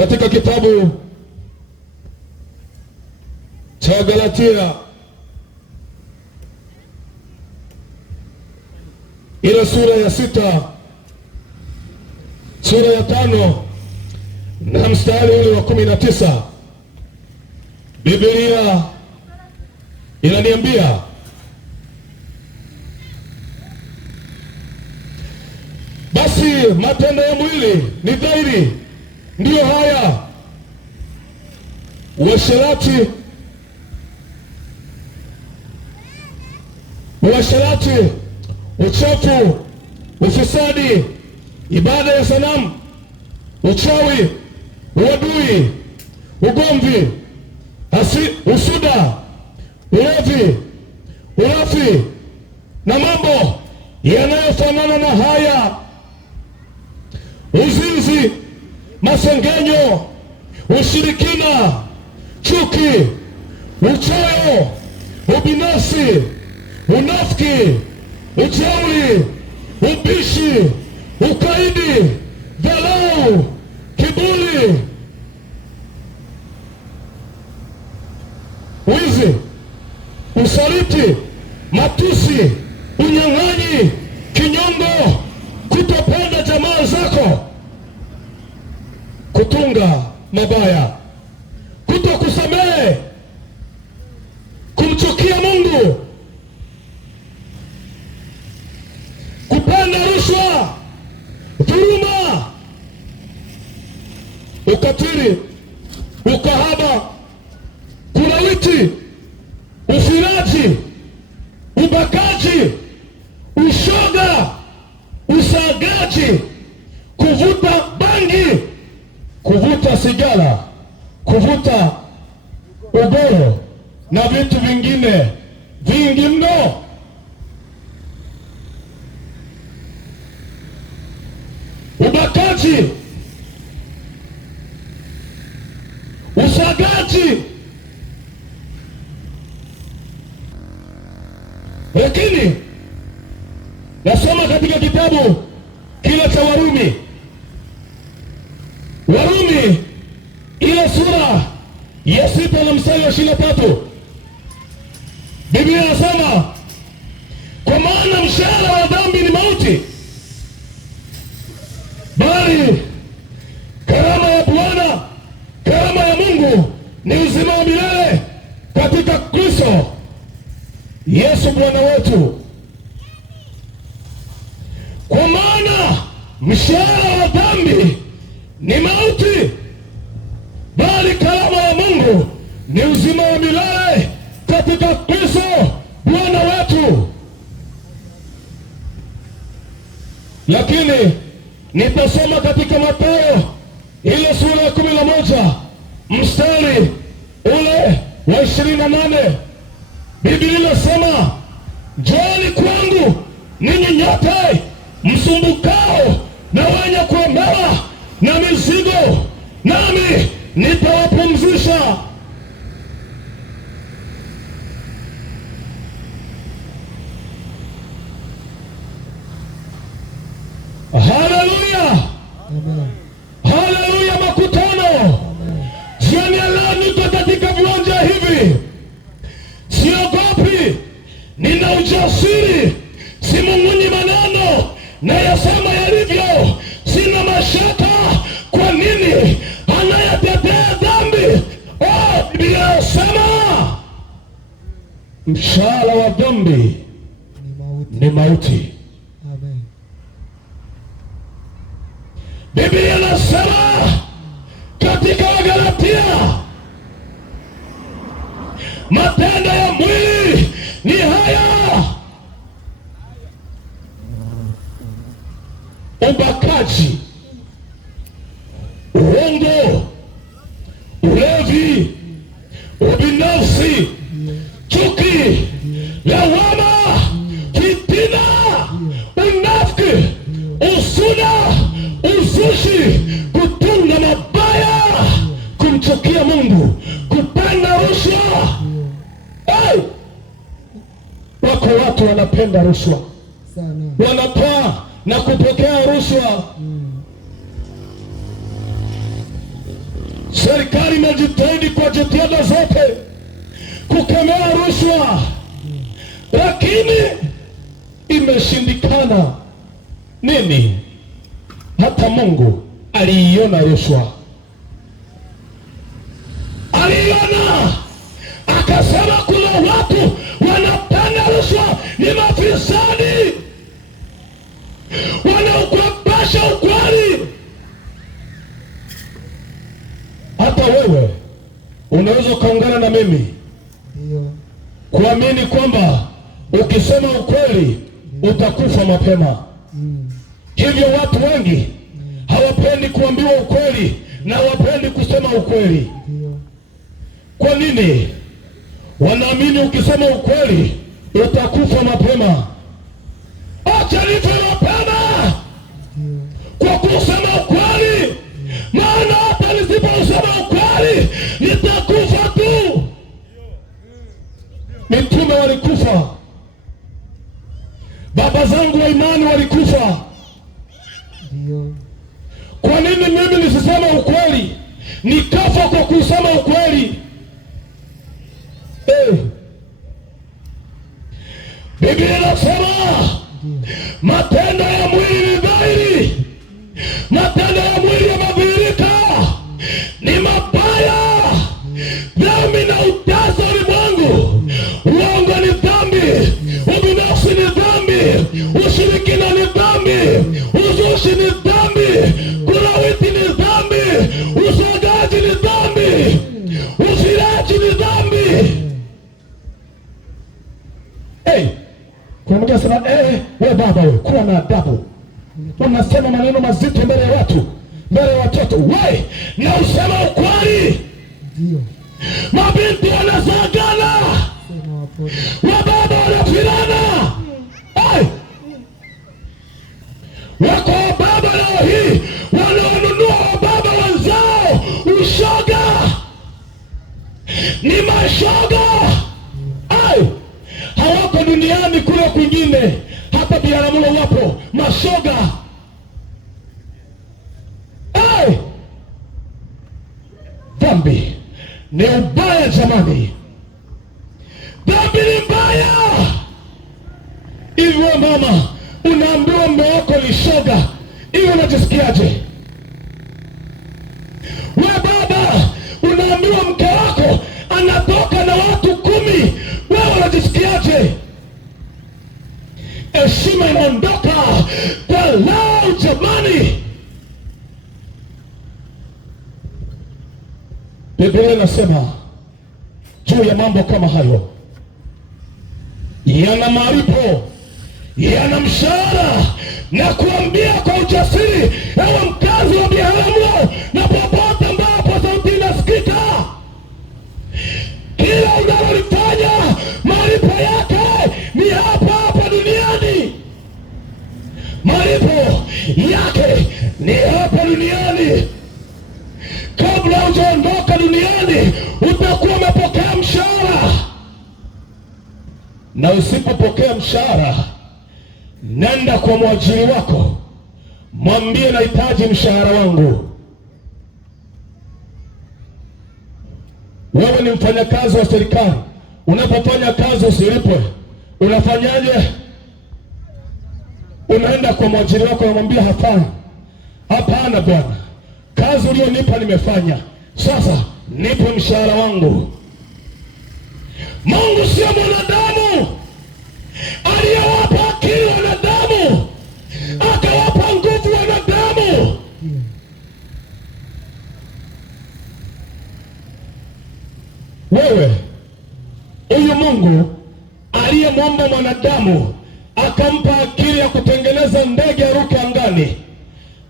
katika kitabu cha Galatia ile sura ya 6, sura ya 5 na mstari ule wa 19, Biblia inaniambia, basi matendo ya mwili ni dhahiri, ndiyo haya: uasherati, uchafu, ufisadi, ibada ya sanamu, uchawi, uadui, ugomvi, usuda, ulevi, ulafi na mambo yanayofanana na haya: uzinzi, masengenyo, ushirikina, chuki, uchoyo, ubinafsi, unafiki, ujeuri, ubishi, ukaidi, dharau, kiburi, wizi, usaliti, matusi, unyang'anyi, kinyongo, kutopenda jamaa zako, kutunga mabaya, kutokusamehe, kumchukia Mungu, kupenda rushwa, dhuluma, ukatili, ukahaba, kulawiti, ufiraji, ubakaji, ushoga, usagaji, kuvuta bangi, kuvuta sigara, kuvuta ugoro na vitu vingine vingi mno. Ubakaji, usagaji. Lakini nasoma katika kitabu kile cha Warumi ile sura ya 6 na mstari wa 23, Biblia inasema, kwa maana mshahara wa dhambi ni mauti, bali karama ya Bwana, karama ya Mungu ni uzima wa milele katika Kristo Yesu Bwana wetu. Kwa maana mshahara wa dhambi ni mauti, bali karama ya Mungu ni uzima wa milele katika Kristo Bwana wetu. Lakini nitasoma katika Mathayo ile sura ya 11 mstari ule wa 28, Biblia inasema, njooni kwangu ninyi nyote msumbukao na wenye kulemewa na mizigo, nami nitawapumzisha. Haleluya, haleluya makutano. Jioni ya leo niko katika viwanja hivi, siogopi, nina ujasiri, simung'unyi maneno na yasema yalivyo, sina mashaka. Kwa nini? Anayetetea dhambi, Biblia inasema mshahara wa dhambi ni mauti. Amen. Biblia inasema katika Wagalatia, matendo ya mwili ni haya: ubakaji, uongo, ulevi, ubinafsi, chuki, lawama, fitina, unafiki, usuda, uzushi, kutunga mabaya, kumchukia Mungu, kupenda rushwa. Wako watu wanapenda rushwa sana, wanatoa na kupokea rushwa. serikali imejitahidi kwa jitihada zote kukemea rushwa, lakini imeshindikana. Nini? Hata Mungu aliiona rushwa, aliiona akasema, kuna watu wanapenda rushwa, ni mafisadi, wanaukopesha ukweli. Hata wewe unaweza ukaungana na mimi kuamini kwamba ukisema ukweli utakufa mapema. Hivyo watu wengi hawapendi kuambiwa ukweli na hawapendi kusema ukweli. Kwa nini? Wanaamini ukisema ukweli utakufa mapema. Acha nife mapema kwa kusema ukweli, maana hata nisiposema ukweli nitakufa tu. Mitume walikufa, baba zangu wa imani walikufa. Kwa nini mimi nisisema ukweli nikafa kwa kusema ukweli? Biblia inasema matendo ya mwili ni dhahiri, matendo ya mwili yamedhihirika, ni mabaya, dhambi na utasa ulimwengu. Uongo ni dhambi, ubinafsi ni dhambi, ushirikina ni dhambi, uzushi ni dhambi, kulawiti ni dhambi, usagaji ni dhambi, usiraji ni dhambi. Kuna mmoja anasema wewe baba, wewe kuwa na adabu, unasema maneno mazito mbele ya watu, mbele ya watoto. Wewe na usema ukweli. Ndio mabinti wanazagana, wababa wanapirana. Wako wababa leo hii wanaonunua wababa wenzao ushoga, ni mashoga. Hawako duniani kule kwingine, hapa Biharamulo wapo mashoga. Dhambi ni ubaya jamani, dhambi ni mbaya. Hivi wewe mama unaambiwa mume wako ni shoga, hivi unajisikiaje? Wewe baba unaambiwa mke wako anatoka na watu 10, wewe unajisikiaje? Heshima inaondoka kwa lao jamani. Biblia inasema juu ya mambo kama hayo, yana malipo, yana mshahara. Na kuambia kwa ujasiri, ewe mkazi wa Biharamulo na popote ambapo sauti inasikika, kila unalolifanya malipo yake ni hapa hapa duniani. Malipo yake ni hapa duniani. Kabla hujaondoka duniani utakuwa umepokea mshahara, na usipopokea mshahara, nenda kwa mwajiri wako, mwambie nahitaji mshahara wangu. Wewe ni mfanyakazi wa serikali, unapofanya kazi usilipwe, unafanyaje? Unaenda kwa mwajiri wako na mwambie hapana bwana, kazi ulionipa nimefanya, sasa nipe mshahara wangu. Mungu sio mwanadamu aliyewapa akili wanadamu, akawapa nguvu wanadamu. Wewe, huyu Mungu aliyemwomba mwanadamu akampa akili ya kutengeneza ndege aruke angani,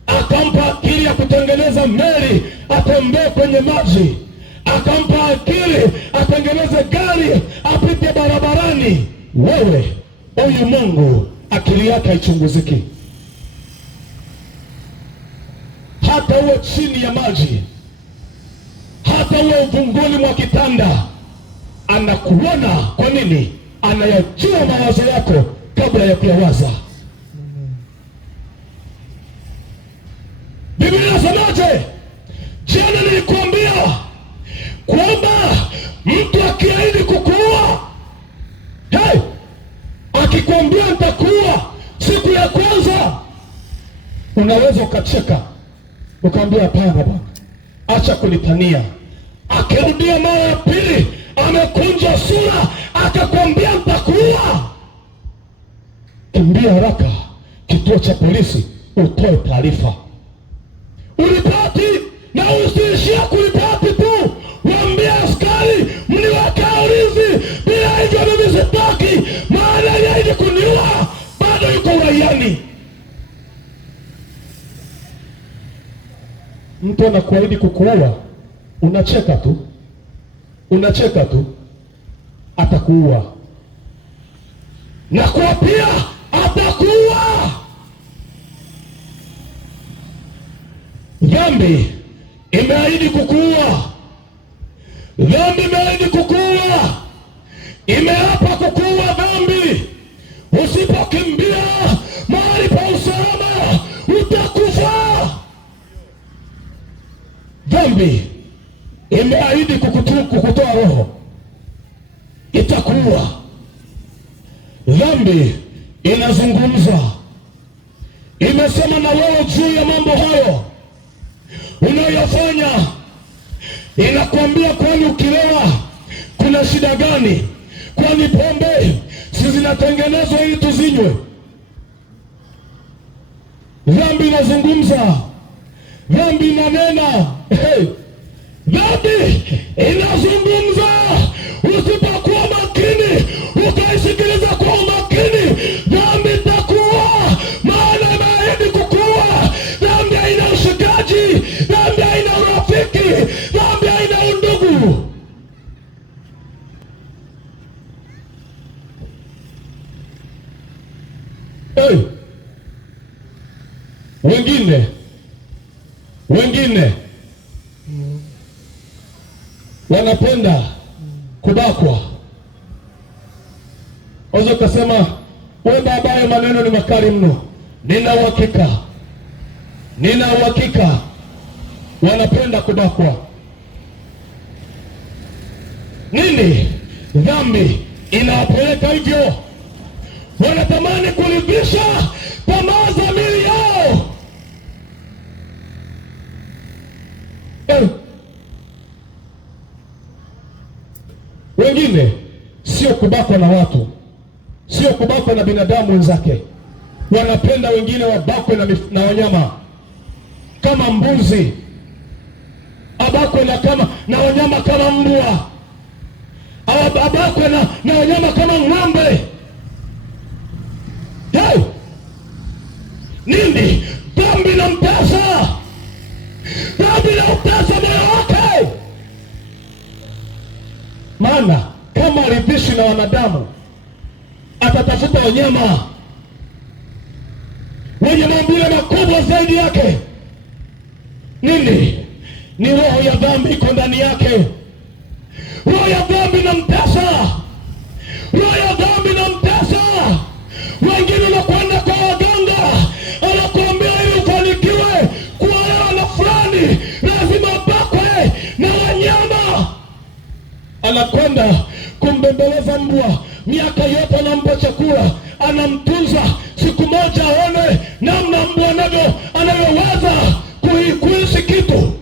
akampa akili ya kutengeneza meli atembee kwenye maji, akampa akili atengeneze gari apite barabarani. Wewe, huyu Mungu akili yake haichunguziki. Hata uwe chini ya maji, hata uwe uvunguni mwa kitanda, anakuona. Kwa nini? Anayajua mawazo yako kabla ya kuyawaza. Biblia inasemaje? Jana nilikuambia ukacheka, ukamwambia hapana bwana, acha kunitania. Akirudia mara ya pili amekunja sura akakwambia nitakuua, kimbia haraka kituo cha polisi utoe taarifa. Ulipati na usiishia kulipati tu, waambie askari mniweke ulinzi, bila hivyo mimi sitaki, maana yeye kuniua bado yuko uraiani. Mtu anakuahidi kukuua, unacheka tu, unacheka tu, atakuua na kuapia atakuua. Dhambi imeahidi kukuua, dhambi imeahidi kukuua, imeapa kukuua dhambi. Usipokimbia mahali pa usalama utakufa. Dhambi imeahidi kukutoa roho, itakuua. Dhambi inazungumza, imesema na wewe juu ya mambo hayo unayoyafanya. Inakwambia, kwani ukilewa kuna shida gani? Kwani pombe si zinatengenezwa ili tuzinywe? Dhambi inazungumza, dhambi inanena. Dhambi inazungumza. Usipokuwa makini ukaisikiliza kwa umakini, dhambi itakuua, maana imeahidi kukuua. Dhambi haina ushikaji, dhambi haina urafiki, dhambi haina undugu. Wengine wanapenda kubakwa. Ozo kasema, wewe babaye, maneno ni makali mno. Nina uhakika wanapenda kubakwa. Nini? Dhambi inawapeleka hivyo, wanatamani kuridhisha tamaa za miili yao. Wengine sio kubakwa na watu, sio kubakwa na binadamu wenzake, wanapenda wengine wabakwe na wanyama kama mbuzi, abakwe na wanyama kama mbwa, abakwe na wanyama kama ng'ombe. Nini? Dhambi na mtasa, dhambi na utasa moyo wake. Maana kama aridhishi na wanadamu, atatafuta wanyama wenye maumbile makubwa zaidi yake. Nini? Ni roho ya dhambi iko ndani yake. Roho ya dhambi na mtasa, roho ya dhambi na mtasa. Wengine wanakwenda kwa waganga, anakuambia ili ufanikiwe kuolewa na fulani lazima bakwe na wanyama. Anakwenda kumbembeleza mbwa, miaka yote anampa chakula, anamtunza. Siku moja aone namna mbwa anavyoweza kuishi kitu.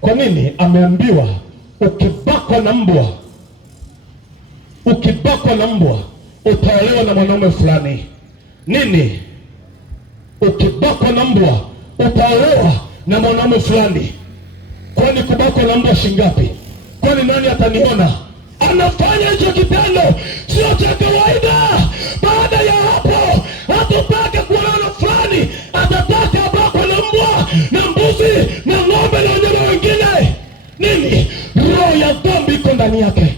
Kwa nini? Ameambiwa ukibakwa na mbwa utaolewa na mwanaume fulani. Nini? Ukibakwa na mbwa utaolewa na mwanaume fulani. Kwani kubakwa na mbwa shingapi? Kwani nani ataniona? Anafanya hicho kitendo sio cha kawaida. Baada ya hapo hatutaka kuolewa fulani, atataka abakwa na mbwa na mbuzi na ng'ombe na wanyama wengine. Nini? Roho ya dhambi iko ndani yake.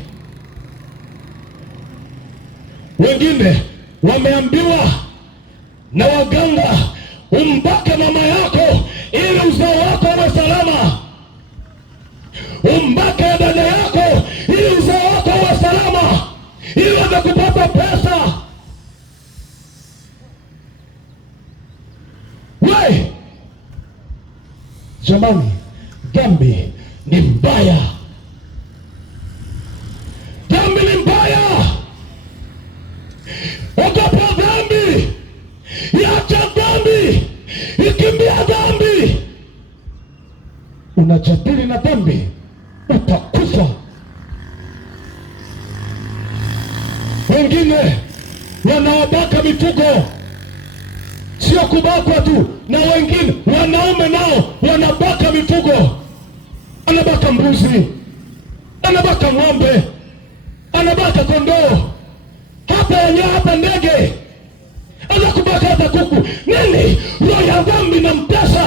Wengine wameambiwa na waganga, umbake mama yako ili uzao wako uwe salama. Umbake dada yako ili uzao wako uwe salama, ili uweze kupata pesa. Jamani, dhambi ni mbaya. Dhambi ni mbaya. Ikimbia dhambi. Unajadili na dhambi, utakufa. Wengine wanawabaka mifugo, sio kubakwa tu, na wengine wanaume nao wanabaka mifugo. Anabaka mbuzi, anabaka ng'ombe, anabaka kondoo, hapa ndege, anakubaka hata kuku. Nini? Roho ya dhambi na mtasa,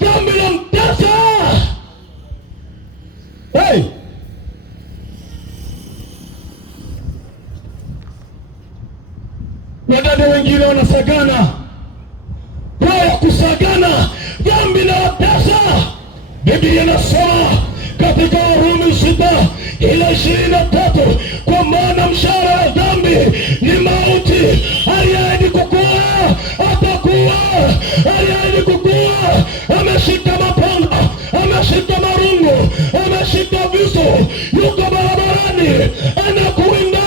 dhambi na mtasa. Hey! Wadada wengine wanasagana, roho ya kusagana, dhambi na mtasa. Biblia inasema katika Warumi 6:23, kwa maana mshahara wa dhambi ni mauti, aliyeahidi kukua atakuwa, aliyeahidi kukua ameshika mapanga, ameshika marungu, ameshika visu, yuko barabarani anakuwinda.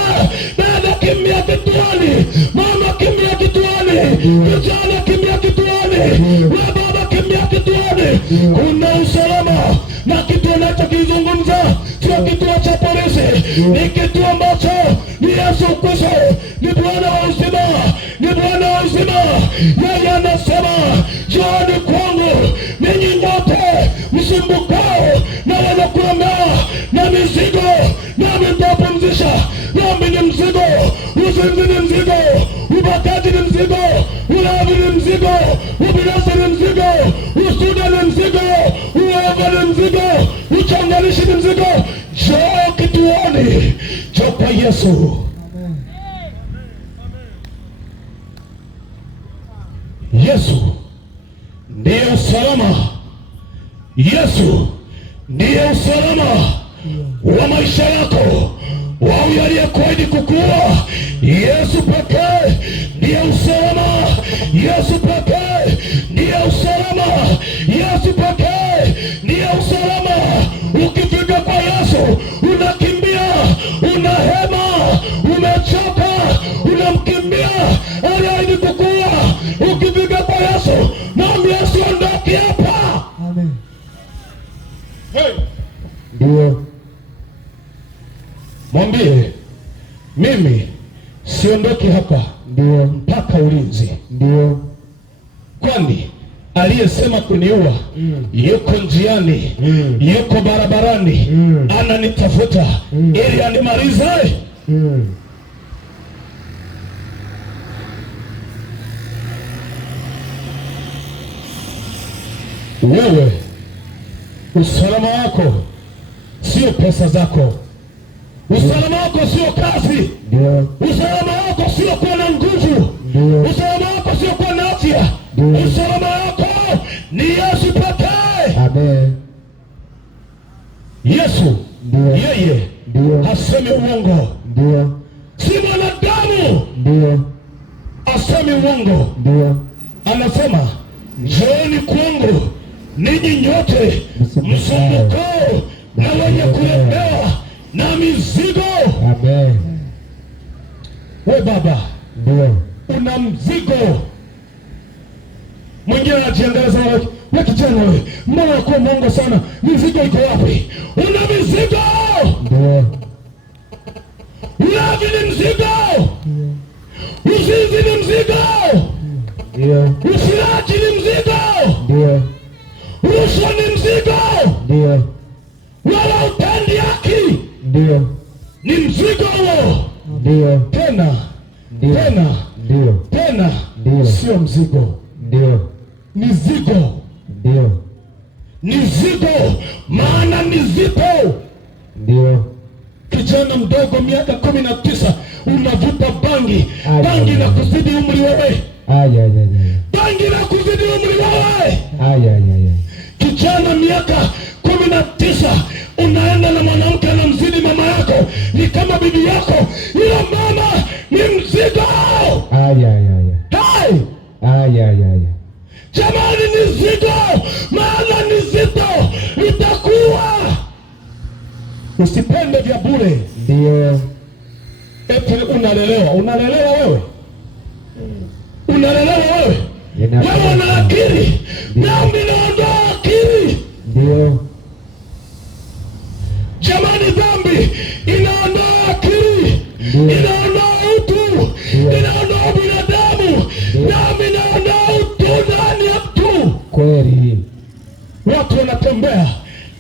Dada kimbia kituani, mama kimbia kituani, vijana kimbia kituani, baba kimbia kituani. Kuna usalama, na kitu anachokizungumza sio kituo cha polisi, ni kituo ambacho ni Yesu Kristo, ni Bwana wa uzima, ni Bwana wa uzima. Yeye anasema, njooni kwangu ninyi nyote msumbukao na wenye kulemewa na mizigo, nami nitawapumzisha. Dhambi ni mzigo, uzinzi ni mzigo, ubakaji ni mzigo, ulavi ni mzigo, ubinafsi ni mzigo, usuda ni mzigo, uovu ni mzigo, uchonganishi ni mzigo. Njoo kituoni, njoo kwa Yesu. Yesu ndiye usalama, Yesu ndiye usalama wa maisha yako, wao aliyekuahidi kukua. Yesu pekee ndiye usalama, Yesu pekee ndiye usalama, Yesu pekee ndiye usalama. Ukifika kwa Yesu unakimbia, unahema, umechoka, unamkimbia aliyeahidi kukua. Ukifika kwa Yesu, naomba Yesu ondoke hapa. Amen. Hey. Ndio. Mwambie, mimi siondoki hapa, ndio, mpaka ulinzi. Ndio. Kwani aliyesema kuniua yuko njiani, yuko barabarani, ananitafuta ili animalize. Wewe, usalama wako sio pesa zako, usalama wako sio kazi, usalama wako sio kuwa na nguvu, usalama wako sio kuwa na afya, usalama wako ni Yesu pekee. Amen. Yesu yeye hasemi uongo, si mwanadamu asemi uongo. Anasema, njooni kwangu ninyi nyote msumbukao na wenye kulemewa na mizigo. Amen. We baba, una mzigo. Mwingine anajiangaza, we kijana, we mbona unakuwa mwongo sana? Mizigo iko wapi? Una mizigo. Ulavi ni mzigo, uzinzi ni mzigo, usiraji ni mzigo, rushwa ni mzigo, wala utendi haki ni mzigo huo. Tena sio mzigo, ni zigo. Ni zigo, maana ni zito. Kijana mdogo miaka 19 unavuta bangi, bangi na kuzidi umri wewe, bangi na kuzidi umri wewe. Kijana miaka 19 unaenda na mwanamke anamzidi mama yako, ni kama bibi yako, ila mama ni mzigo. Jamani, ni zigo, maana ni zito, itakuwa. Usipende vya bure. Ndio. Eti unalelewa wewe, unalelewa wewe. Wewe una akili, dhambi inaondoa akili. Ndio. Jamani, dhambi inaondoa akili, inaondoa utu, inaondoa binadamu, dhambi inaondoa utu ndani ya mtu. Kweli. Watu wanatembea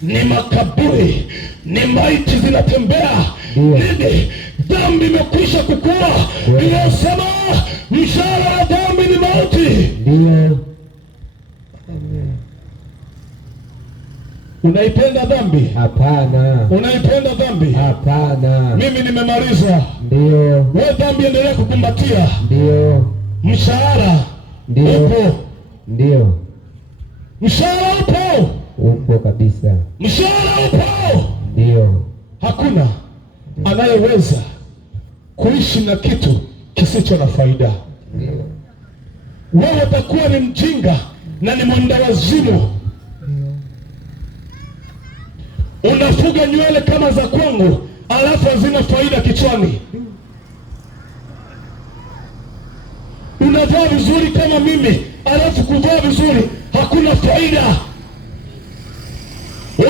ni makaburi, ni maiti zinatembea. Nini? Dhambi imekwisha kukua. Inasema mshahara wa dhambi ni mauti. Ndio. Unaipenda dhambi? Hapana. Unaipenda dhambi? Hapana. Mimi nimemaliza. Ndio. Wewe dhambi endelea kukumbatia. Ndio. Mshahara upo. Ndio. Mshahara upo. Upo kabisa. Mshahara upo. Ndio. Hakuna anayeweza kuishi na kitu kisicho na faida. Ndio. Wewe utakuwa ni mjinga na ni mwenda wazimu. Unafuga nywele kama za kwangu, alafu hazina faida kichwani. Unavaa vizuri kama mimi, alafu kuvaa vizuri hakuna faida.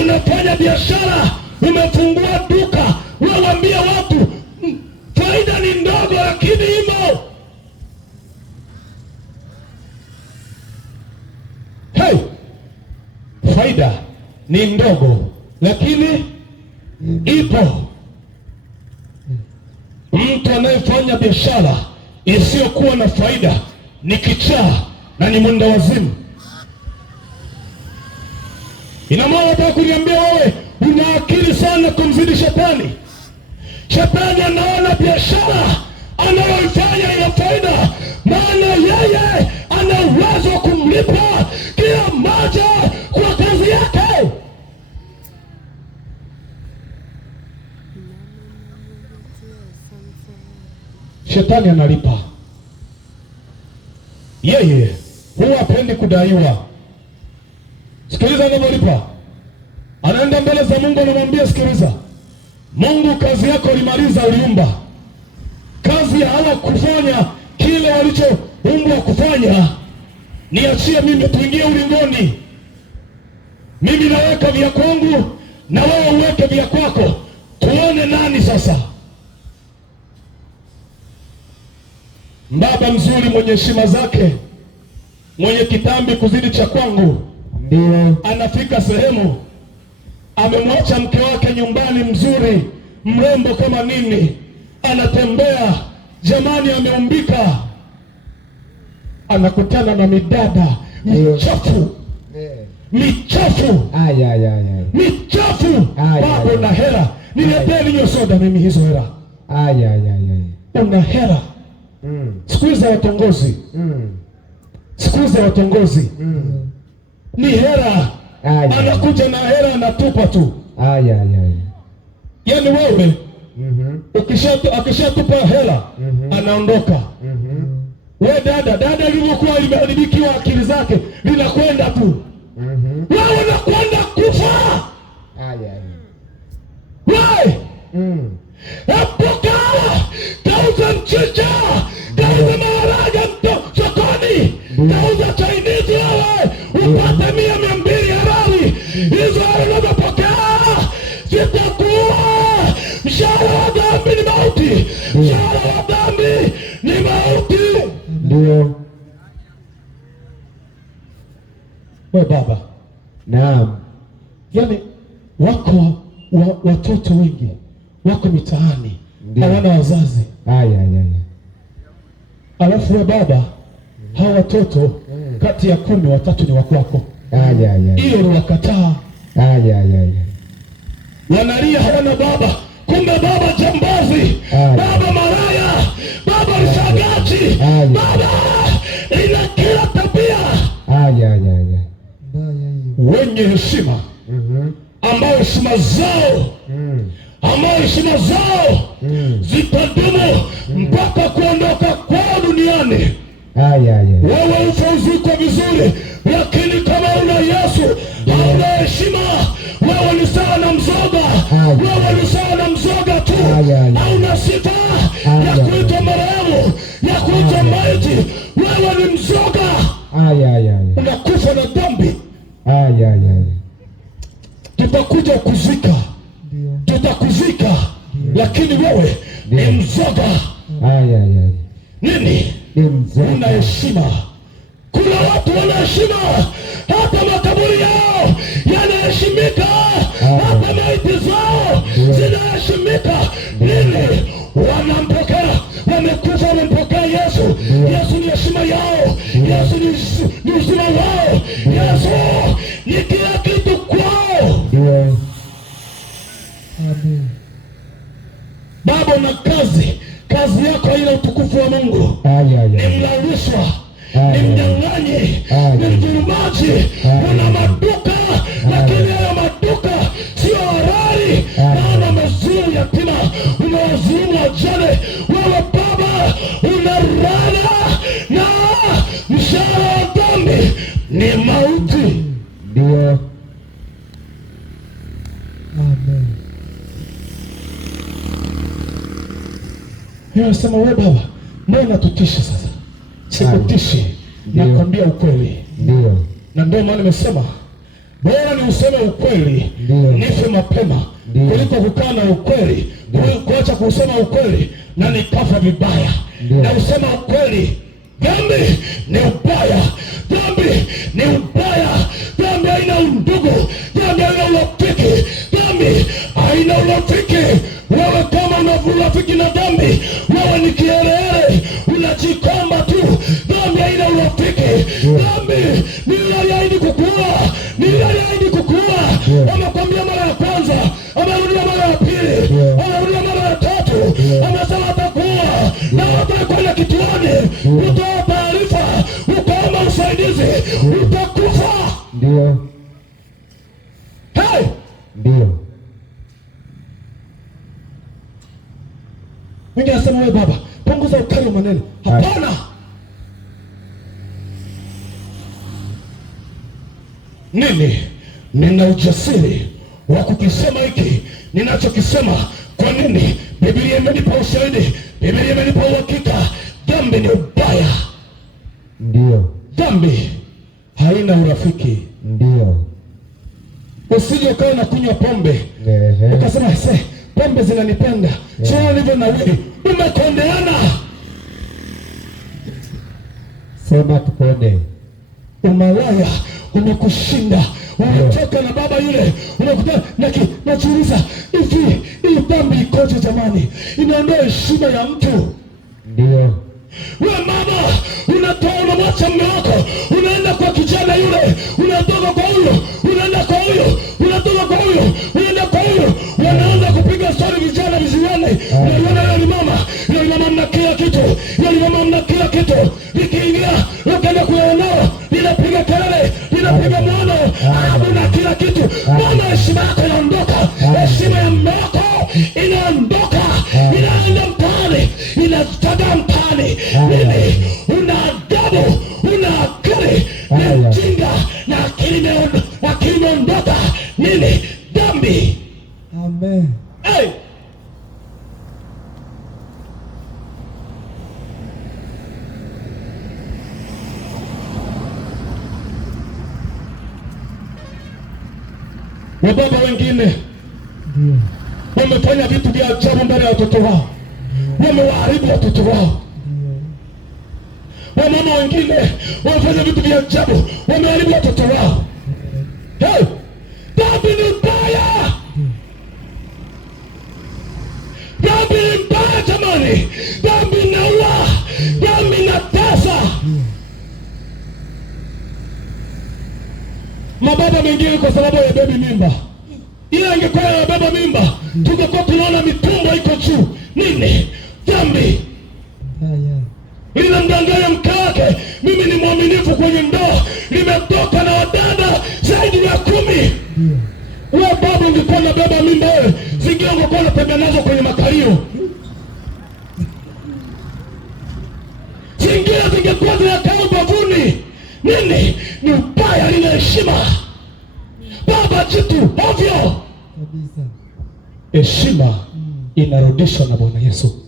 Unafanya biashara, umefungua duka, waambia watu faida ni ndogo, lakini imo. Hey, faida ni ndogo lakini ipo. Mtu anayefanya biashara isiyokuwa na faida ni kichaa na ni mwenda wazimu. Ina maana nataka kuniambia wewe una akili sana kumzidi shetani. Shetani anaona biashara anayoifanya ina faida, maana yeye ana uwezo wa kumlipa kila mmoja kwa kazi yake. Shetani analipa. Yeye huwa hapendi kudaiwa. Sikiliza anavyolipa. Anaenda mbele za Mungu, anamwambia sikiliza, Mungu, kazi yako ulimaliza, uliumba. Kazi hawa kufanya kile walichoumbwa kufanya. Niachie mimi, tuingie ulingoni. Mimi naweka vya kwangu na wewe uweke vya kwako. Tuone nani sasa. Baba mzuri mwenye heshima zake, mwenye kitambi kuzidi cha kwangu, ndio anafika sehemu amemwacha mke wake nyumbani, mzuri mrembo kama nini, anatembea jamani, ameumbika, anakutana na midada michafu michafu michafu. Baba una hela, niletee ninywe soda mimi hizo hela. Una hela. Siku za watongozi, siku za watongozi ni hela. Anakuja na hela anatupa tu. Yaani wewe akishatupa hela anaondoka. Wewe dada lilivyokuwa limeharibikiwa akili zake linakwenda tu. Wewe unakwenda kufa. Wewe epuka, kauza mchicha, kauza maharage sokoni, kauza Chinese wewe upate 100-200 halali. Hizo unazopokea zitakuwa. Mshahara wa dhambi ni mauti. Mshahara wa dhambi ni mauti. Ndio. We baba. Naam. Yaani wako watoto wengi wako mitaani hawana wazazi. Alafu we baba, hawa watoto kati ya 10 watatu ni wakwako. Hiyo ni wakataa. Wanalia hawana baba, kumbe baba jambazi, baba maraya, baba mshagaji, baba ina kila tabia. Wenye heshima ambao heshima zao zitadumu mpaka kuondoka kwao duniani. Wewe ufauzikwa vizuri, lakini kama una Yesu hauna heshima. Wewe ni sawa na mzoga. Wewe ni sawa na mzoga tu. Hauna sifa ya kuitwa marehemu, ya kuitwa maiti. Wewe ni mzoga. unakufa na dhambi. Tutakuja kuzika, tutakuzika, lakini wewe ni mzoga. Nini? Una heshima. Kuna watu wana heshima, hata makaburi yao yanaheshimika, hata maiti zao zinaheshimika. Nini? Wanampokea, wamekufa, wamempokea Yesu. Yesu ni heshima yao, Yesu ni uzima wao, Yesu ni kila kitu kwao. Baba, na kazi yako haina utukufu wa Mungu. Ni mlawishwa, ni mnyang'anyi, ni mdhulumaji. Una maduka, lakini hayo maduka sio halali. Naona umezulumu yatima, umewazulumu wajane. Wewe Baba una laana, na mshahara wa dhambi ni mauti. Sema wewe Baba, mbona tutishe sasa? Sikutishi, nakwambia ukweli. Na ndio maana nimesema bora ni useme ukweli, nife mapema kuliko kukaa na ukweli, kuacha kusema ukweli na nikafa vibaya. Na usema ukweli. Dhambi ni ubaya, dhambi ni ubaya. Dhambi haina undugu, dhambi haina urafiki, dhambi haina urafiki. Wewe kama una urafiki na dhambi, wewe ni kiherehere, unajikomba tu. Dhambi haina urafiki. Dhambi ni ilaahidi kukuua, ni ilaahidi kukuua. Amekwambia mara ya kwanza, amerudia mara ya pili, amerudia mara ya tatu, amesema atakuua. Na watakwenda kituoni, utoa taarifa, ukaomba usaidizi, utakufa. Mimi nasema wewe Baba, punguza ukali wa maneno. Hapana. Nini? Nina ujasiri wa kukisema hiki ninachokisema. Kwa nini? Biblia imenipa ushahidi, Biblia imenipa uhakika. Dhambi ni ubaya. Dhambi haina urafiki. Usije ukawa na kunywa pombe ukasema pombe zinanipenda, sio nilivyo na wewe. Umekondeana. Sema tupone. Umalaya umekushinda, umetoka na baba yule, unakuta najiuliza, hivi hii dhambi ikoje jamani? Inaondoa heshima ya mtu. Wewe mama, unamwacha mume wako, unaenda kwa kijana yule, unatoka kwa huyo, unaenda kwa huyo, unatoka kwa huyo, unaenda kwa huyo. Wanaanza kupiga stori vijana viziwani. Unaona yule mama mna kila kitu, yule mama mna kila kitu. Likiingia ukaenda kuyaonao, linapiga kelele, linapiga mwana, na kila kitu. Mama, heshima yako inaondoka, heshima ya mume wako inaondoka, inaenda mtaani, inataga mtaani. Nini? Una adabu, una akili, ni mjinga na akili imeondoka. Nini? Dhambi. Amen. Wababa wengine wamefanya vitu vya ajabu mbele ya watoto wao, wamewaharibu watoto wao. Wamama wengine wamefanya vitu vya ajabu, wameharibu watoto wao. Dhambi ni mbaya, dhambi ni mbaya jamani. Dhambi inaua, dhambi inatesa. Mababa mengine kwa sababu ya bebi mimba, ile ingekuwa ya baba mimba, tungekuwa tunaona mitumba iko juu. Nini? Dhambi linamdanganya mke wake, mimi ni mwaminifu kwenye ndoa, limetoka na wadada zaidi ya 10. Wewe baba, ungekuwa na baba mimba wewe, zingine ungekuwa unatembea nazo kwenye makalio, zingine zingekuwa zinakaa ubavuni. Nini? Ni ubaya, lina heshima. Baba jitu ovyo. Heshima inarudishwa na Bwana Yesu.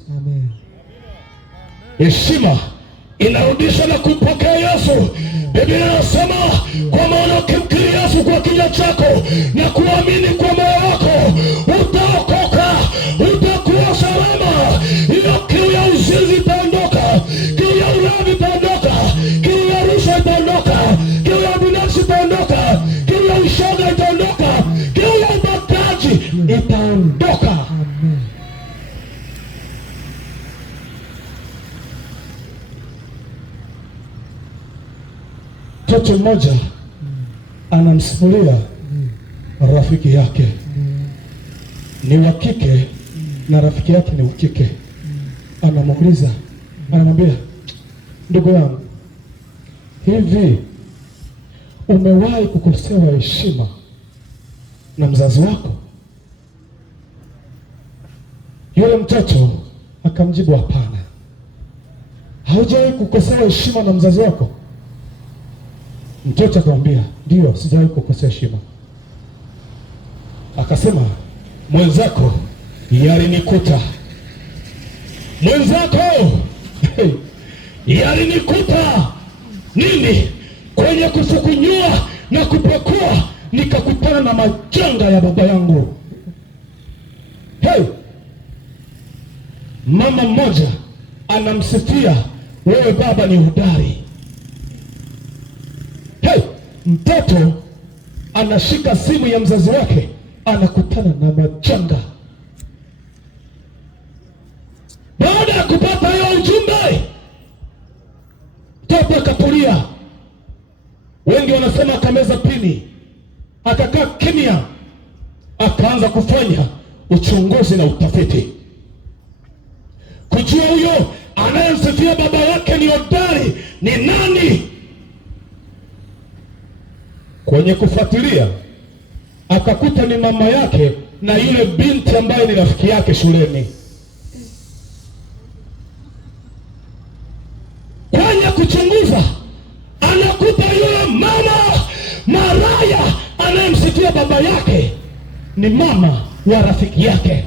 Heshima inarudishwa na kumpokea Yesu. Biblia inasema kwa maana ukimkiri Yesu kwa kinywa chako na kuamini kwa moyo wako utaokoka, utakuwa salama. Hiyo kiu ya uzinzi itaondoka, kiu ya ulevi itaondoka, kiu ya rushwa itaondoka, kiu ya binafsi itaondoka, kiu ya ushoga itaondoka, kiu ya ubakaji itaondoka. Mtoto mmoja anamsimulia rafiki yake ni wa kike na rafiki yake ni wa kike. Anamuuliza, anamwambia, ndugu yangu, hivi umewahi kukosewa heshima na mzazi wako? Yule mtoto akamjibu, hapana. Haujawahi kukosewa heshima na mzazi wako? Mtoto akamwambia, ndio, sijawahi kukosea heshima. Akasema, mwenzako yalinikuta, mwenzako yalinikuta nini kwenye kusukunyua na kupekua, nikakutana na majanga ya baba yangu. Mama mmoja anamsifia, wewe baba ni hodari. Mtoto anashika simu ya mzazi wake, anakutana na majanga. Baada ya kupata hiyo ujumbe, mtoto akapulia. Wengi wanasema akameza pini, akakaa kimya, akaanza kufanya uchunguzi na utafiti kujua huyo anayemsifia baba yake ni hodari ni nani. Kwenye kufuatilia akakuta ni mama yake na yule binti ambaye ni rafiki yake shuleni. Kwenye kuchunguza anakuta yule mama maraya anayemsifia baba yake ni mama wa rafiki yake.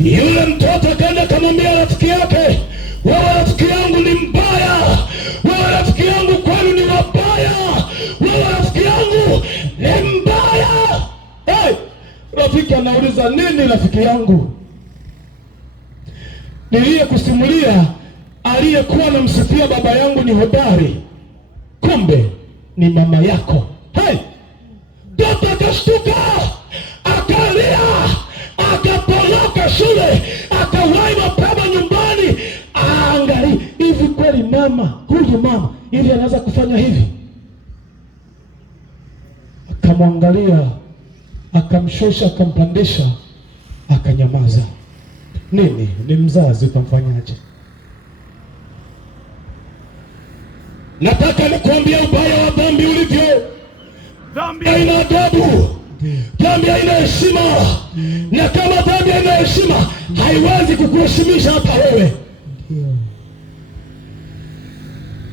Yule mtoto akaenda akamwambia rafiki yake, wewe rafiki yangu ni mbaya, wewe rafiki yangu kwani ni wabaya, wewe rafiki yangu ni mbaya. Rafiki anauliza, nini rafiki yangu? Niliyekusimulia aliyekuwa anamsifia baba yangu ni hodari, kumbe ni mama yako. Mtoto akashtuka, akalia, akaporoka shule, akawahi mapema nyumbani. Angali hivi, kweli huyu mama hivi anaweza kufanya hivi? Akamwangalia, akamshosha, akampandisha, akanyamaza. Nini? Ni mzazi, utamfanyaje? Nataka nikuambia ubaya wa dhambi ulivyo. Dhambi haina adabu, dhambi haina heshima, na kama dhambi haina heshima haiwezi kukuheshimisha hata wewe.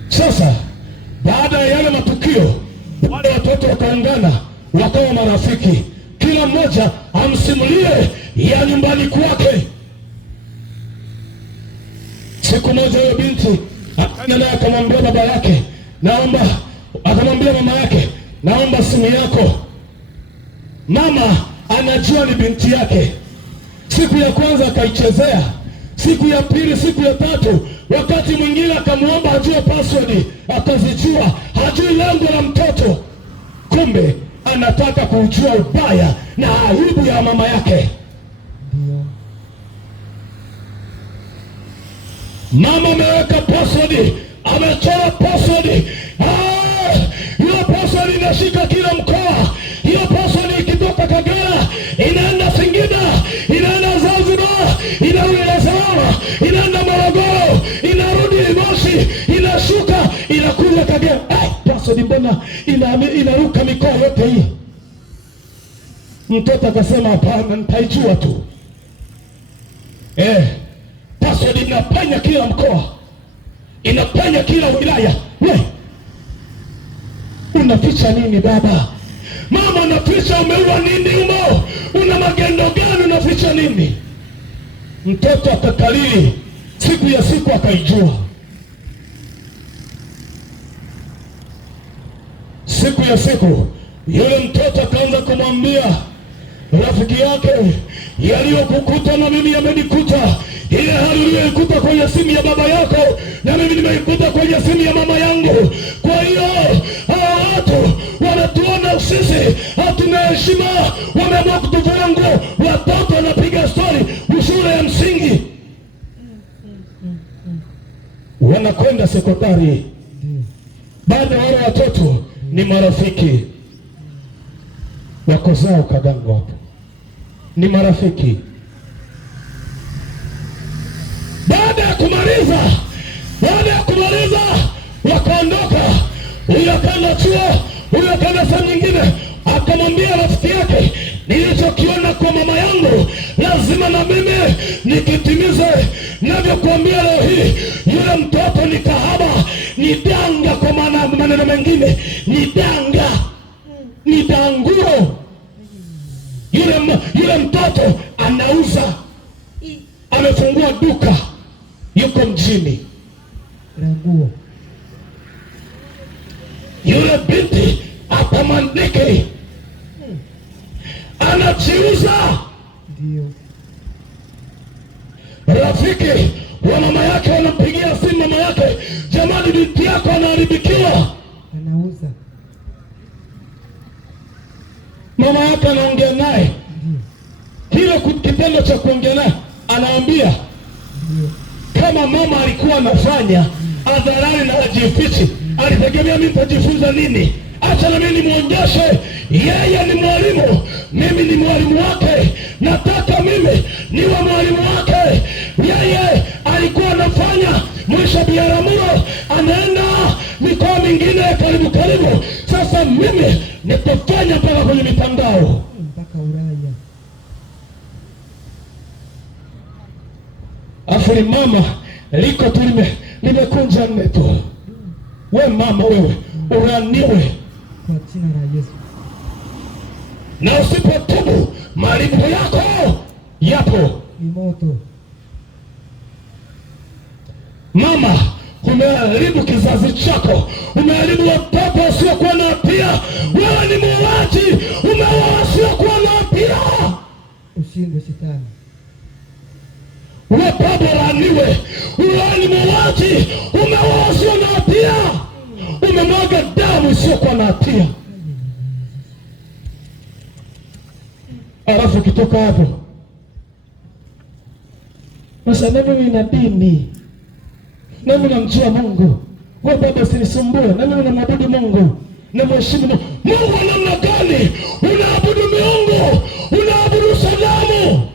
Sasa baada ya yale matukio, wale watoto wakaungana, wakawa marafiki, kila mmoja amsimulie ya nyumbani kwake. Siku moja huyo binti akaenda naye akamwambia baba yake, akamwambia mama yake, naomba simu yako. Mama anajua ni binti yake. Siku ya kwanza akaichezea, siku ya pili, siku ya tatu, wakati mwingine akamwomba ajue password, akazijua. Hajui lengo la mtoto, kumbe anataka kujua ubaya na aibu ya mama yake. Mama ameweka password, amechora password. Hiyo password inashika kila mkoa. Hiyo password ikitoka Kagera inaenda Singida, inaenda Zanzibar, inaenda Dar es Salaam, inaenda Morogoro, inarudi Moshi, inashuka, inakuja Kagera. Password mbona inaruka mikoa yote hii? Mtoto akasema, hapana, nitaijua tu. Password inapenya kila mkoa, inapenya kila wilaya. Unaficha nini baba? Mama, unaficha umeua nini humo? Una magendo gani? Unaficha nini? Mtoto akakalili. Siku ya sita akaijua. Siku ya siku yule mtoto akaanza kumwambia rafiki yake, yaliyokukuta na mimi yamenikuta. Ile hali uliyoikuta kwenye simu ya baba yako na mimi nimeikuta kwenye simu ya mama yangu. Kwa hiyo hawa watu wanatuona sisi hatuna heshima, wameamua kutuvua nguo. Watoto wanapiga stori shule ya msingi, wanakwenda sekondari, baada wale watoto ni marafiki wako zao Kagango hapo, ni marafiki. Baada ya kumaliza wakaondoka. Huyu akaenda chuo, huyu akaenda sehemu nyingine. Akamwambia rafiki yake, nilichokiona kwa mama yangu lazima na mimi nikitimize. Navyokuambia leo hii, yule mtoto ni kahaba, ni danga. Kwa maneno mengine ni danga, ni danguo. Yule mtoto anauza, amefungua duka, yuko mjini nguo. Yule binti atamandike, anajiuza. Ndio rafiki wa mama yake wanampigia simu mama yake, jamani, binti yako anaharibikiwa, anauza. Mama yake anaongea naye, kile kitendo cha kuongea naye anaambia, kama mama alikuwa anafanya hadharani na ajifichi, alitegemea mimi nitajifunza nini? Acha na mimi nimuonyeshe. Yeye ni mwalimu, mimi ni mwalimu wake. Nataka mimi niwe mwalimu wake. Yeye alikuwa anafanya mwisho Biharamulo, anaenda mikoa mingine karibu. Sasa mimi nitafanya mpaka kwenye mitandao, mpaka Ulaya. Afuri mama liko tu limekunja nne tu. We mama, wewe uraniwe kwa jina la Yesu, na usipotubu malipo yako yapo ni moto. Mama, umeharibu kizazi chako, umeharibu watoto wasiokuwa na hatia. Wewe ni muuaji, umeua wasiokuwa na hatia. Ushindwe shetani. Wewe baba uraniwe, wewe ni muuaji, umeua wasio na hatia, umemwaga damu isiyokuwa na hatia. Alafu kitoka hapo, sasa mimi nina dini, nami namjua Mungu. Wewe baba usinisumbue, nami namwabudu Mungu, namheshimu Mungu. Mungu wa namna gani? Unaabudu miungu, unaabudu sanamu.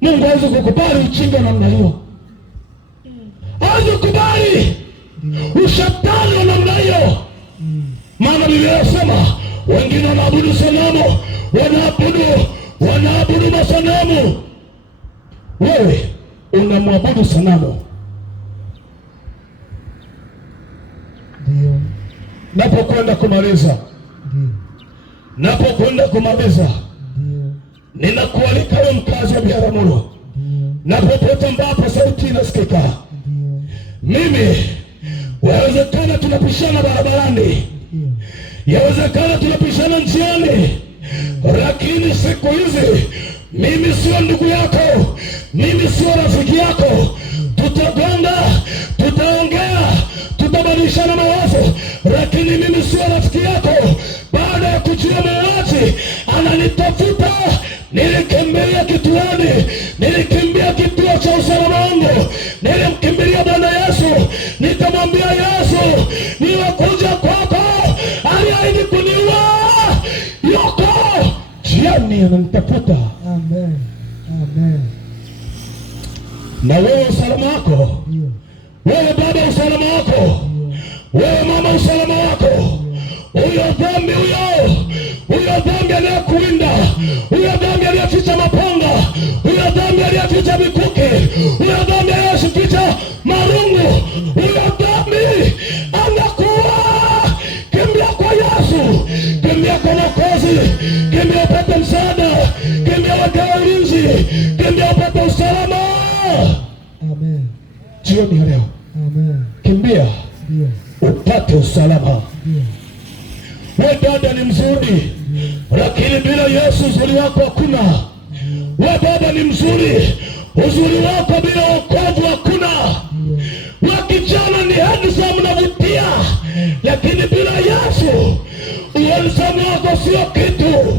Mungu hawezi kukubali ujinga namna hiyo, hawezi kukubali ushetani wa namna hiyo. Maana Biblia inasema wengine wanaabudu sanamu, wanaabudu masanamu. Wewe unamwabudu sanamu. Ndio. Napokwenda kumaliza, ninakualika wewe mkazi wa Biharamulo, na popote ambapo sauti inasikika, mimi yawezekana tunapishana barabarani, yawezekana tunapishana njiani, lakini siku hizi mimi sio ndugu yako, mimi sio rafiki yako. Tutagonga, tutaongea, tutabadilishana mawazo, lakini mimi sio rafiki yako. Baada ya kujua muuaji ananitafuta, nilikimbilia kituoni, nilikimbia kituo cha usalama wangu, nilimkimbilia Bwana Yesu, nikamwambia Yesu, niwakuja kwako, aliahidi kuniua, yuko jiani ananitafuta. Amen. Amen. Na wewe usalama wako, wewe baba usalama wako, wewe mama usalama wako. Huyo dhambi, huyo dhambi aliyekuwinda, huyo dhambi aliyeficha mapanga, huyo dhambi aliyeficha mikuki, huyo dhambi aliyeficha marungu, huyo dhambi anakuwa. Kimbia kwa Yesu, kimbia kwa Mwokozi, kimbia upate msaada, kimbia weka ulinzi, kimbia upate usalama. Amen. jioni ya leo. Amen. Kimbia Ndio. upate usalama. Ndio. We dada ni mzuri, lakini bila Yesu uzuri wako hakuna. We baba ni mzuri, uzuri wako bila wokovu hakuna. We kijana ni handsome na vutia, lakini bila Yesu uhandsome wako sio kitu.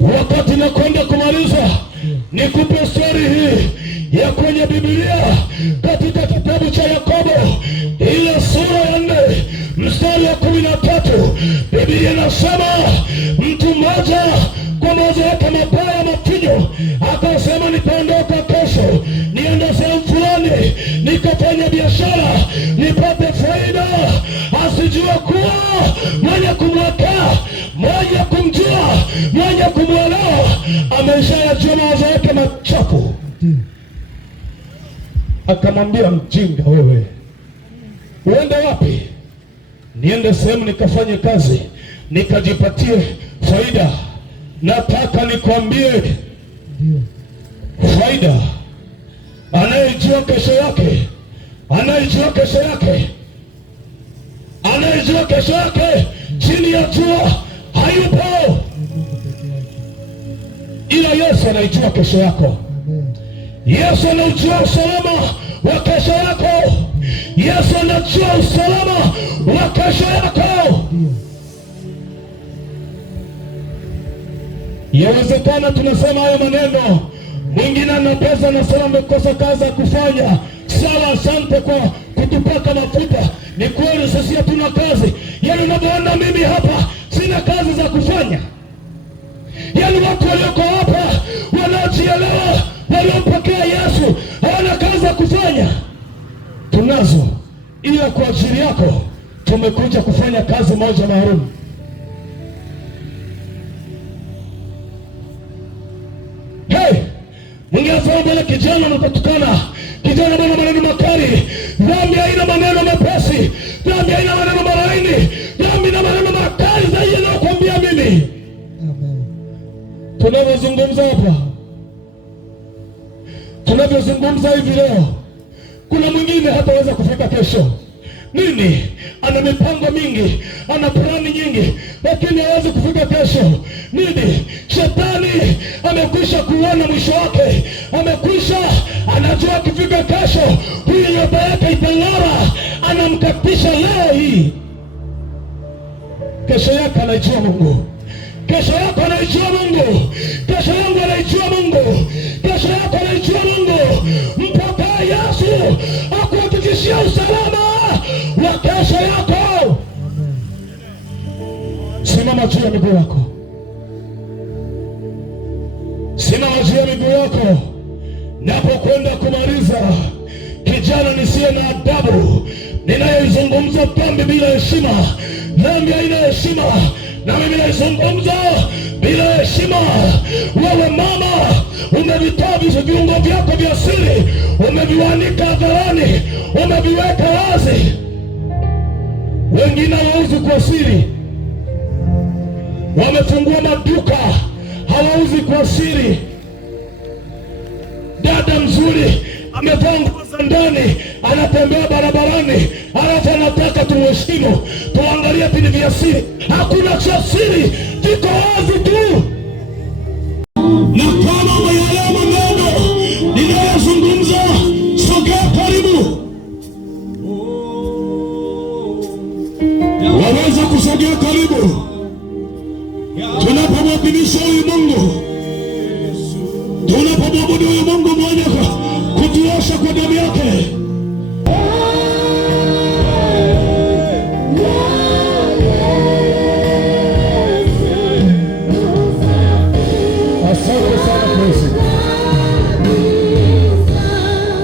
Wakati nakwenda kumaliza, nikupe story hii ya kwenye Biblia katika kitabu cha Yakobo ile sura ya 4 mstari wa 13. Biblia inasema mtu mmoja kwa mawazo yake mabaya mafinyo akasema, nitaondoka kesho niende sehemu fulani nikafanya biashara nipate faida. Asijua kuwa mwenye kumwekea, mwenye kumjua, mwenye kumwelewa ameshayajua mawazo yake machafu. Akamwambia, mjinga wewe, uende wapi? Niende sehemu nikafanye kazi nikajipatie faida. Nataka nikwambie, faida, anayejua kesho yake, anayejua kesho yake, anayejua kesho yake chini ya jua hayupo, ila Yesu anaijua kesho yako. Yesu anajua usalama wa kesho yako. Yesu anajua usalama wa kesho yako. Yawezekana tunasema hayo maneno, mwingine ana pesa anasema amekosa kazi ya kufanya. Sawa, asante kwa kutupaka mafuta. Ni kweli sisi hatuna kazi. Yaani unavyoona mimi hapa sina kazi za kufanya. Yaani watu walioko hapa wanaojielewa, waliompokea Yesu hawana kazi za kufanya. Tunazo, ila kwa ajili yako tumekuja kufanya kazi moja maalum. Mungesema bwana kijana unapatikana, kijana bwana maneno makali. Dhambi haina maneno mepesi, dhambi haina maneno malaini, dhambi na maneno makali zaidi nakwambia mimi. Amen. Tunavyozungumza hapa, tunavyozungumza hivi leo, kuna mwingine hataweza kufika kesho. Nini? Ana mipango mingi, ana plani nyingi, lakini hawezi kufika kesho. Nini? Shetani amekwisha kuona mwisho wake, amekwisha anajua akifika kesho huyu nyota yake itang'ara, anamkatisha leo hii. Kesho yake anaijua Mungu, kesho yako anaijua Mungu, kesho yangu anaijua Mungu, kesho yako anaijua Mungu. Mpaka Yesu akuhakikishia usalama wa kesho yako. Simama juu ya miguu yako, simama juu ya miguu yako. Napokwenda kumaliza, kijana nisiye na adabu, ninayoizungumza dhambi bila heshima, dhambi haina heshima, na mimi naizungumza bila heshima. Wewe mama, umevitoa viungo vyako vya siri, umevianika hadharani, umeviweka wazi. Wengine hawauzi kwa siri, wamefungua maduka, hawauzi kwa siri. Dada mzuri amevaa nguo za ndani, anatembea barabarani, alafu anataka tumheshimu, tuangalie vitu vya siri. Hakuna cha siri, viko wazi tu. Na kama umeelewa maneno ninayozungumza, sogea karibu. Waweza kusogea karibu tunapomwakilisha huyu Mungu, tunapomwabudu huyu Mungu mwenye kutuosha kwa damu yake. Asante sana Kristo,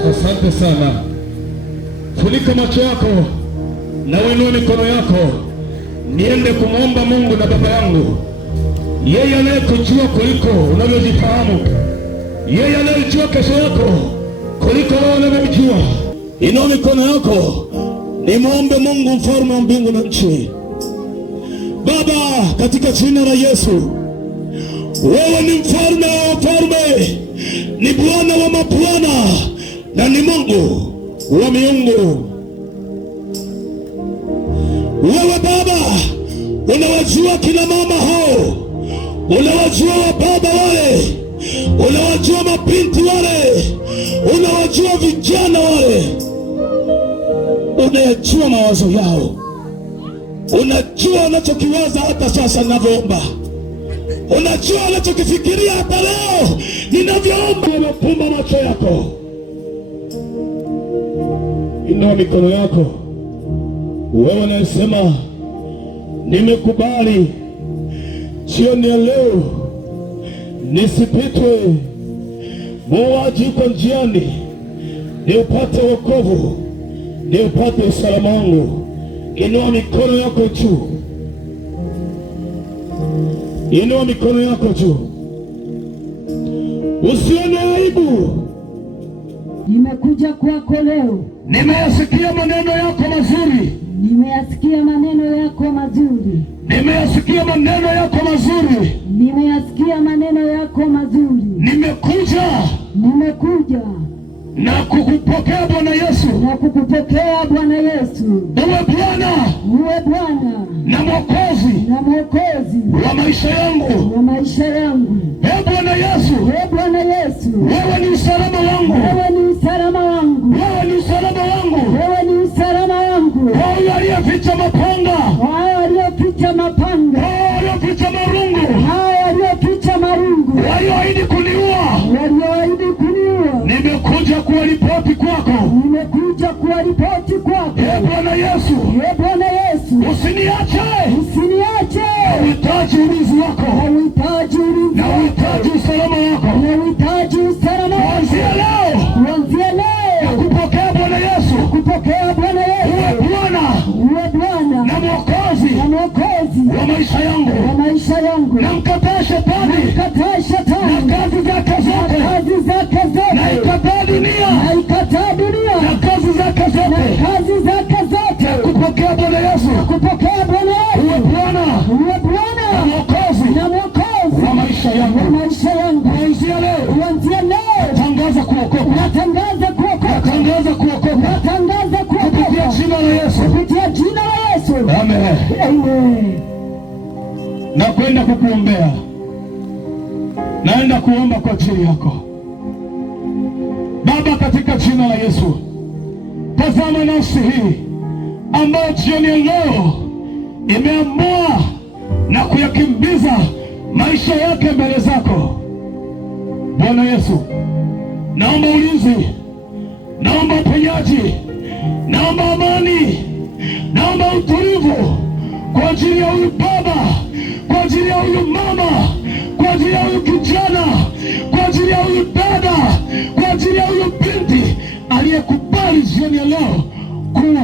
asante sana. Funika macho yako na uinue mikono yako, niende kumwomba Mungu na Baba yangu, yeye anayekujua kuliko unavyojifahamu, yeye anayejua kesho yako kuliko wewe unavyojua. Inua mikono yako, nimwombe Mungu mfalme wa mbingu na nchi. Baba, katika jina la Yesu, wewe ni mfalme wa wafalme, ni Bwana wa mabwana na ni Mungu wa miungu. Wewe Baba, unawajua kina mama hao, unawajua wababa wale, unawajua mabinti wale, unawajua vijana wale, unayajua mawazo yao, unajua wanachokiwaza hata sasa ninavyoomba, unajua wanachokifikiria hata leo ninavyoomba. Umefumba macho yako, inua mikono yako, wewe unasema nimekubali jioni ya leo nisipitwe, muuaji uko njiani, niupate wokovu, niupate usalama wangu. Inua mikono yako juu, inua mikono yako juu, usione aibu. Nimekuja kwako leo, nimeyasikia maneno yako mazuri, nimeyasikia maneno yako mazuri, nimeyasikia maneno yako mazuri, nimeyasikia maneno yako mazuri. Nimekuja na kukupokea Bwana Yesu, na kukupokea Bwana Yesu, uwe Bwana na Mwokozi wa maisha yangu, Bwana Yesu, wewe ni usalama wangu, wewe ni usalama wangu, wewe aliyeficha mapanga, hao walioficha mapanga, hao walioficha marungu, hao walioficha marungu, walioahidi kuniua. Nimekuja kuwaripoti kwako, Bwana Yesu, usiniache, nauhitaji ulinzi wako, nauhitaji usalama wako. Kuanzia leo nakupokea Bwana Yesu, uwe Bwana na Mwokozi wa maisha yangu. Namkataa shetani na kazi zake zote, na ikataa dunia na kazi zake zote. Nakupokea Bwana Yesu, uwe Bwana na Mwokozi wa maisha yangu. Kuanzia leo natangaza kuokoka, kupitia jina la Yesu. Amen. Nakwenda kukuombea, naenda kuomba kwa ajili yako. Baba, katika jina la Yesu, tazama nafsi hii ambayo jioni ya leo imeamua na kuyakimbiza maisha yake mbele zako. Bwana Yesu, naomba ulinzi, naomba uponyaji, naomba amani, naomba utulivu kwa ajili ya huyu baba, kwa ajili ya huyu mama, kwa ajili ya huyu kijana, kwa ajili ya huyu dada, kwa ajili ya huyu binti aliyekubali jioni ya leo kuwa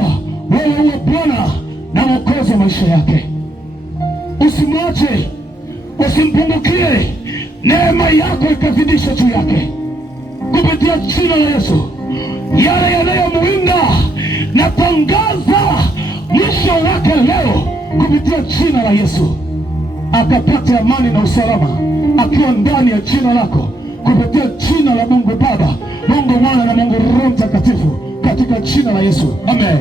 wewe uwe Bwana na Mwokozi wa maisha yake. Usimwache, usimpungukie, neema yako ikazidisha juu yake kupitia jina la Yesu. Yale yanayomwinda natangaza mwisho wake leo kupitia jina la Yesu, akapate amani na usalama akiwa ndani ya jina lako, kupitia jina la Mungu Baba, Mungu Mwana na Mungu Roho Mtakatifu, katika jina la Yesu. Amen.